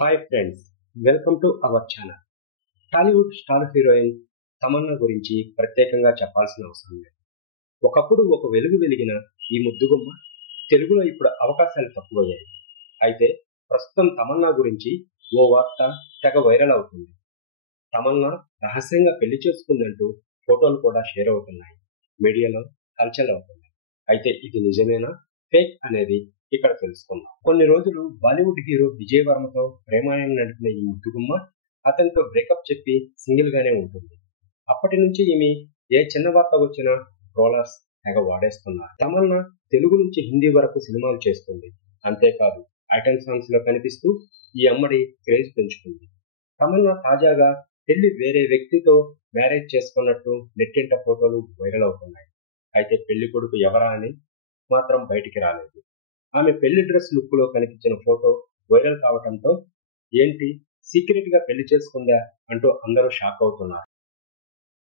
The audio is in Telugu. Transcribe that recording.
Hi friends, welcome to our channel. Tollywood star heroine Tamannaah గురించి ప్రత్యేకంగా చెప్పాల్సిన అవసరం లేదు. ఒకప్పుడు ఒక వెలుగు వెలిగిన ఈ ముద్దుగుమ్మ తెలుగులో ఇప్పుడు అవకాశాలు తక్కువయ్యాయి. అయితే ప్రస్తుతం తమన్నా గురించి ఓ వార్త తెగ వైరల్ అవుతుంది. తమన్నా రహస్యంగా పెళ్లి చేసుకుందంటూ ఫోటోలు కూడా షేర్ అవుతున్నాయి. మీడియాలో హల్చల్ అవుతుంది. అయితే ఇది నిజమేనా, ఫేక్ అనేది ఇక్కడ తెలుసుకుందాం. కొన్ని రోజులు బాలీవుడ్ హీరో విజయ్ వర్మతో ప్రేమాయణం నడిపిన ఈ ముద్దుగుమ్మ అతనితో బ్రేకప్ చెప్పి సింగిల్ గానే ఉంటుంది. అప్పటి నుంచి ఈమె ఏ చిన్న వార్త వచ్చినా ట్రోలర్స్ తెగ వాడేస్తున్నారు. తమన్నా తెలుగు నుంచి హిందీ వరకు సినిమాలు చేస్తుంది. అంతేకాదు ఐటెం సాంగ్స్ లో కనిపిస్తూ ఈ అమ్మడి క్రేజ్ పెంచుకుంది. తమన్నా తాజాగా పెళ్లి వేరే వ్యక్తితో మ్యారేజ్ చేసుకున్నట్టు నెట్టింట ఫోటోలు వైరల్ అవుతున్నాయి. అయితే పెళ్లి కొడుకు ఎవరా అని మాత్రం బయటికి రాలేదు. ఆమె పెళ్లి డ్రెస్ లుక్ లో కనిపించిన ఫోటో వైరల్ కావడంతో ఏంటి సీక్రెట్ గా పెళ్లి చేసుకుందా అంటూ అందరూ షాక్ అవుతున్నారు.